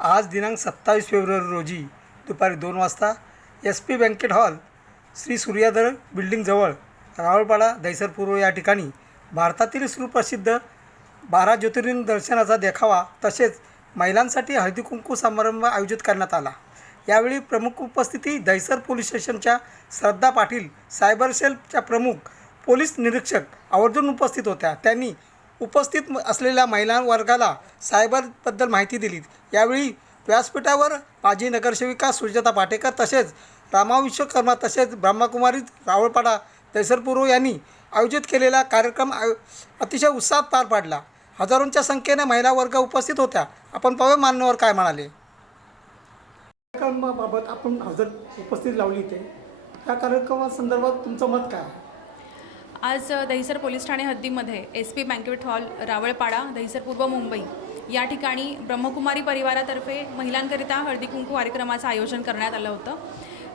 आज दिनांक सत्तावीस फेब्रुवारी रोजी दुपारी दोन वाजता S P banquet hall Shri Suryadar बिल्डिंगजवळ Rawalpada Dahisar पूर्व या ठिकाणी भारतातील सुप्रसिद्ध बारा ज्योतिर्लिंग दर्शनाचा देखावा तसेच महिलांसाठी हळदी कुंकू समारंभ आयोजित करण्यात आला. यावेळी प्रमुख उपस्थिती दहिसर पोलीस स्टेशनच्या श्रद्धा पाटील सायबर सेलच्या प्रमुख पोलीस निरीक्षक आवर्जून उपस्थित होत्या. त्यांनी उपस्थित म- असलेल्या महिला वर्गाला सायबरबद्दल माहिती दिली. यावेळी व्यासपीठावर माजी नगरसेविका सुजाता पाटेकर तसेच रामा विश्वकर्मा तसेच ब्रह्मकुमारी रावळपाडा दहिसरपूर्व यांनी आयोजित केलेला कार्यक्रम आय अतिशय उत्साहात पार पाडला. हजारोंच्या संख्येने महिला वर्ग उपस्थित होत्या. आपण पाहूया मान्यवर काय म्हणाले. कार्यक्रमाबाबत आपण हजर उपस्थित लावली इथे. त्या कार्यक्रमासंदर्भात तुमचं मत काय आहे? आज दहिसर पोलीस ठाणे हद्दीमध्ये S P banquet hall Rawalpada Dahisar पूर्व मुंबई या ठिकाणी ब्रह्मकुमारी परिवारातर्फे महिलांकरिता हळदी कुंकू कार्यक्रमाचं आयोजन करण्यात आलं होतं.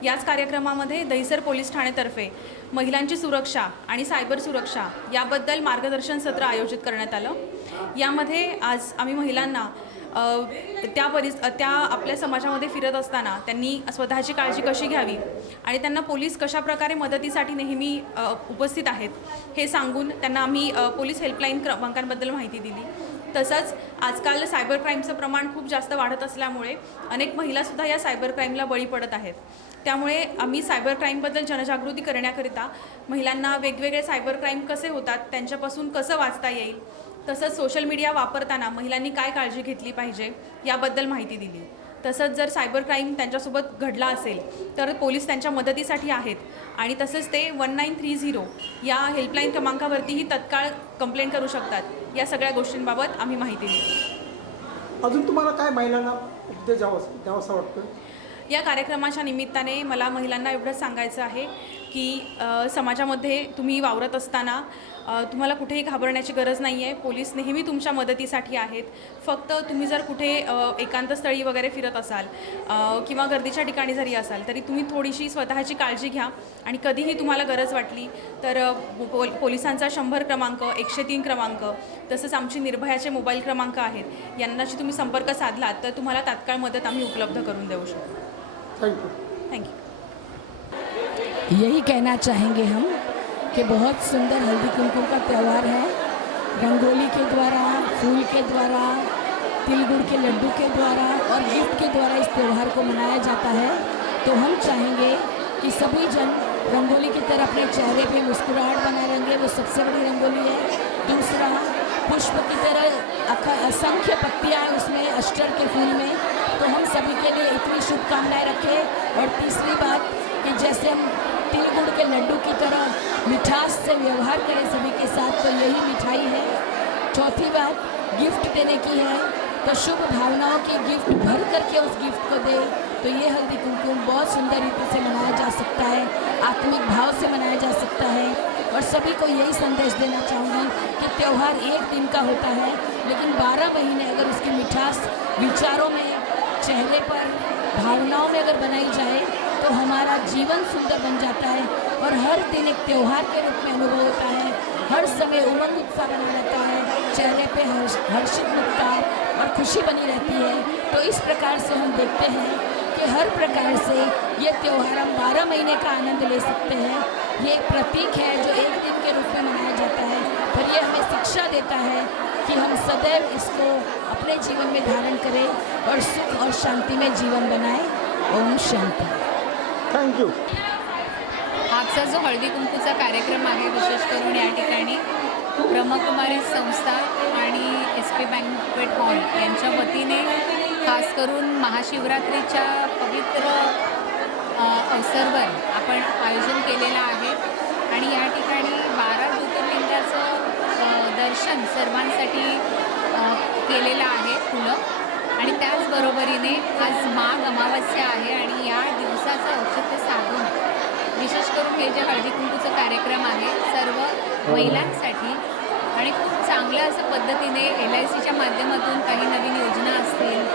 याच कार्यक्रमामध्ये दहिसर पोलीस ठाणेतर्फे महिलांची सुरक्षा आणि सायबर सुरक्षा याबद्दल मार्गदर्शन सत्र आयोजित करण्यात आलं. यामध्ये आज आम्ही महिलांना त्या परिस त्या आपल्या समाजामध्ये फिरत असताना त्यांनी स्वतःची काळजी कशी घ्यावी? आणि त्यांना पोलीस कशाप्रकारे मदतीसाठी नेहमी उपस्थित आहेत? हे सांगून त्यांना आम्ही पोलीस हेल्पलाईन क्रमांकांबद्दल माहिती दिली. तसंच आजकाल सायबर क्राईमचं प्रमाण खूप जास्त वाढत असल्यामुळे अनेक महिलासुद्धा या सायबर क्राईमला बळी पडत आहेत. त्यामुळे आम्ही सायबर क्राईमबद्दल जनजागृती करण्याकरिता महिलांना वेगवेगळे सायबर क्राईम कसे होतात त्यांच्यापासून कसं वाचता येईल तसंच सोशल मीडिया वापरताना महिलांनी काय काळजी घेतली पाहिजे याबद्दल माहिती दिली. तसंच जर सायबर क्राईम त्यांच्यासोबत घडला असेल तर पोलीस त्यांच्या मदतीसाठी आहेत. आणि तसंच ते वन नाईन थ्री झिरो या हेल्पलाईन क्रमांकावरतीही तत्काळ कंप्लेंट करू शकतात. या सगळ्या गोष्टींबाबत आम्ही माहिती दिली. अजून तुम्हाला काय महिलांना उपदेश द्यावा द्यावासा वाटतं या कार्यक्रमाच्या निमित्ताने मला महिलांना एवढंच सांगायचं आहे की समाजामध्ये तुम्ही वावरत असताना तुम्हाला कुठेही घाबरण्याची गरज नाही आहे पोलीस नेहमी तुमच्या मदतीसाठी आहेत. फक्त तुम्ही जर कुठे अ, एकांतस्थळी वगैरे फिरत असाल किंवा गर्दीच्या ठिकाणी जरी असाल तरी तुम्ही थोडीशी स्वतःची काळजी घ्या आणि कधीही तुम्हाला गरज वाटली तर पोल पोलिसांचा शंभर क्रमांक एकशे तीन क्रमांक तसंच आमची निर्भयाचे मोबाईल क्रमांक आहेत यांनाशी तुम्ही संपर्क साधलात तर तुम्हाला तात्काळ मदत आम्ही उपलब्ध करून देऊ शकतो थँक्यू. थँक्यू. यही कहना चाहेंगे हम कि बहुत सुंदर हल्दी कुमकुम का त्यौहार है। रंगोली के द्वारा, फूल के द्वारा तिल गुड़ के लड्डू के द्वारा और गिफ्ट के द्वारा इस त्यौहार को मनाया जाता है। तो हम चाहेंगे कि सभी जन रंगोली की तरह अपने चेहरे पे मुस्कुराहट बनाए रहेंगे। वो सबसे बड़ी रंगोली है। दूसरा, पुष्प की तरह असंख्य पत्तियाँ हैं उसमें अष्टर के फूल में। तो हम सभी के लिए इतनी शुभकामनाएँ रखें। और तीसरी बात कि जैसे हम तिल गुड़ के लड्डू की तरह मिठास से व्यवहार करें सभी के साथ तो यही मिठाई है। चौथी बात, गिफ्ट देने की है। तो शुभ भावनाओं की गिफ्ट भर करके उस गिफ्ट को दे। तो ये हल्दी कुमकुम बहुत सुंदर रीति से मनाया जा सकता है, आत्मिक भाव से मनाया जा सकता है। और सभी को यही संदेश देना चाहूँगी कि त्यौहार एक दिन का होता है, लेकिन बारह महीने अगर उसकी मिठास विचारों में, चेहरे पर, भावनाओं में अगर बनाई जाए तो हमारा जीवन सुंदर बन जाता है और हर दिन एक त्यौहार के रूप में अनुभव होता है। हर समय उमंग उत्साह बना रहता है, चेहरे पे हर्ष, हर्षित मुक्ता और खुशी बनी रहती है। तो इस प्रकार से हम देखते हैं कि हर प्रकार से ये त्यौहार हम बारह महीने का आनंद ले सकते हैं। ये एक प्रतीक है जो एक दिन के रूप में मनाया जाता है। पर ये हमें शिक्षा देता है कि हम सदैव इसको अपने जीवन में धारण करें और सुख और शांति में जीवन बनाएँ। ओम शांति। थँक्यू आजचा जो हळदी कुंकूचा कार्यक्रम आहे विशेष करून या ठिकाणी ब्रह्मकुमारी संस्था आणि एस पी बँकवेट हॉल यांच्या वतीने खास करून महाशिवरात्रीच्या पवित्र अवसरवर आपण आयोजन केलेलं आहे. आणि या ठिकाणी बारा ज्योतिर्लिंगाचं दर्शन सर्वांसाठी केलेलं आहे फुलं. आणि त्याचबरोबरीने आज माघ अमावस्या आहे आणि या दिवसाचं औचित्य साधून विशेष करून हे जे हळदी कुंकूचं कार्यक्रम आहे सर्व महिलांसाठी आणि खूप चांगल्या असं पद्धतीने एल आय सीच्या माध्यमातून काही नवीन योजना असतील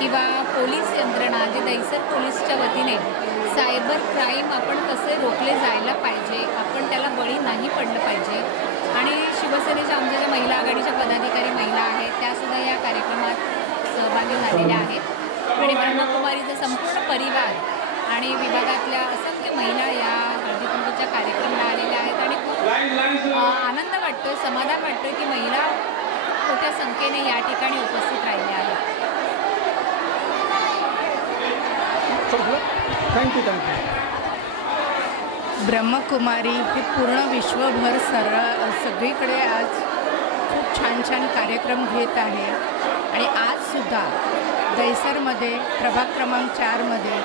किंवा पोलीस यंत्रणा जे दैसर पोलीसच्या वतीने सायबर क्राईम आपण कसे रोखले जायला पाहिजे आपण त्याला बळी नाही पडलं पाहिजे. आणि शिवसेनेच्या आमच्या ज्या महिला आघाडीच्या पदाधिकारी महिला आहेत त्यासुद्धा या झालेल्या आहेत. आणि ब्रह्मकुमारीचा संपूर्ण परिवार आणि विभागातल्या असंख्य महिला या हळदी कुंकूच्या कार्यक्रमाला आलेल्या आहेत. आणि खूप आनंद वाटतो समाधान वाटतं की महिला मोठ्या संख्येने या ठिकाणी उपस्थित राहिल्या आहेत. थँक्यू थँक्यू ब्रह्मकुमारी हे पूर्ण विश्वभर सर सगळीकडे आज खूप छान छान कार्यक्रम घेत आहे. आणि आजसुद्धा दैसरमध्ये प्रभाग क्रमांक चारमध्ये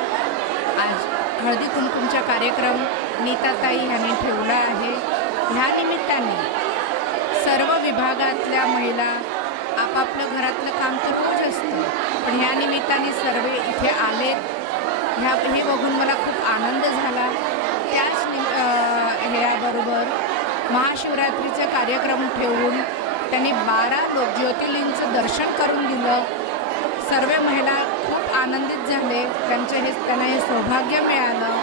आज हळदी कुंकुमचा कार्यक्रम नीताताई ह्यांनी ठेवला आहे. ह्या निमित्ताने सर्व विभागातल्या महिला आपापलं घरातलं काम तर होत असतं पण ह्या निमित्ताने सर्व इथे आलेत. ह्या हे बघून मला खूप आनंद झाला. त्याच नि ह्याबरोबर महाशिवरात्रीचे कार्यक्रम ठेवून त्यांनी बारा लोक ज्योतिर्लिंगचं दर्शन करून दिलं. सर्व महिला खूप आनंदित झाले. त्यांचे हे त्यांना हे सौभाग्य मिळालं.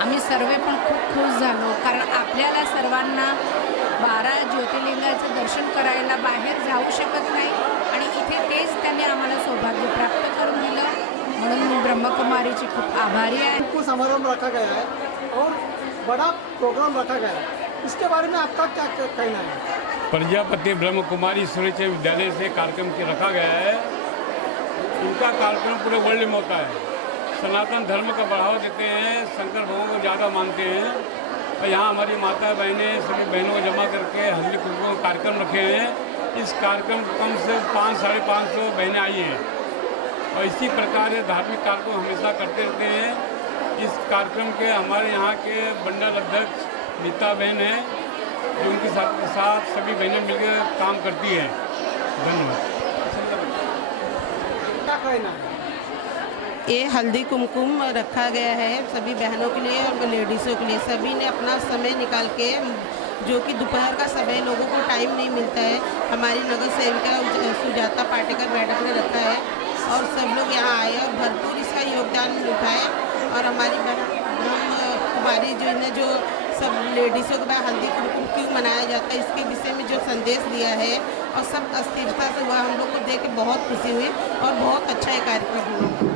आम्ही सर्व पण खूप खुश झालो. कारण आपल्याला सर्वांना बारा ज्योतिर्लिंगाचं दर्शन करायला बाहेर जाऊ शकत नाही. आणि इथे तेच त्यांनी आम्हाला सौभाग्य प्राप्त करून दिलं. म्हणून मी ब्रह्मकुमारीची खूप आभारी आहे. कुंकू समारोह रखा गया है और बड़ा प्रोग्राम रखा गया है। इसके बारे में आपका क्या कहना है? प्रजापति ब्रह्म कुमारी सूर्य विद्यालय से कार्यक्रम के रखा गया है। इनका कार्यक्रम पूरे वर्ल्ड में होता है। सनातन धर्म का बढ़ावा देते हैं, शंकर भगवान को ज़्यादा मानते हैं। और यहाँ हमारी माता बहनें, सभी बहनों को जमा करके हल्दी कुंकू कार्यक्रम रखे हैं। इस कार्यक्रम कम से कम साढ़े पाँच सौ बहनें आई हैं। और इसी प्रकार ये धार्मिक कार्यक्रम हमेशा करते रहते हैं। इस कार्यक्रम के हमारे यहाँ के मंडल अध्यक्ष नीता बहन हैं। जो उनके साथ साथ सभी बहनें मिलकर काम करती हैं। धन्यवाद। ये हल्दी कुमकुम रखा गया है सभी बहनों के लिए और लेडीज़ों के लिए। सभी ने अपना समय निकाल के, जो कि दोपहर का समय लोगों को टाइम नहीं मिलता है, हमारी नगर सेविका सुजाता पाटेकर मैडम ने रखा है और सब लोग यहाँ आए और भरपूर इसका योगदान उठाए और हमारी बहन कुमारी जो ने जो सब लेडीज़ों के बाद हल्दी कुमकुम क्यों मनाया जाता है? इसके विषय में जो संदेश दिया है और सब अस्थिरता से हुआ हम लोग को देख के बहुत खुशी हुई और बहुत अच्छा ये कार्यक्रम हुआ।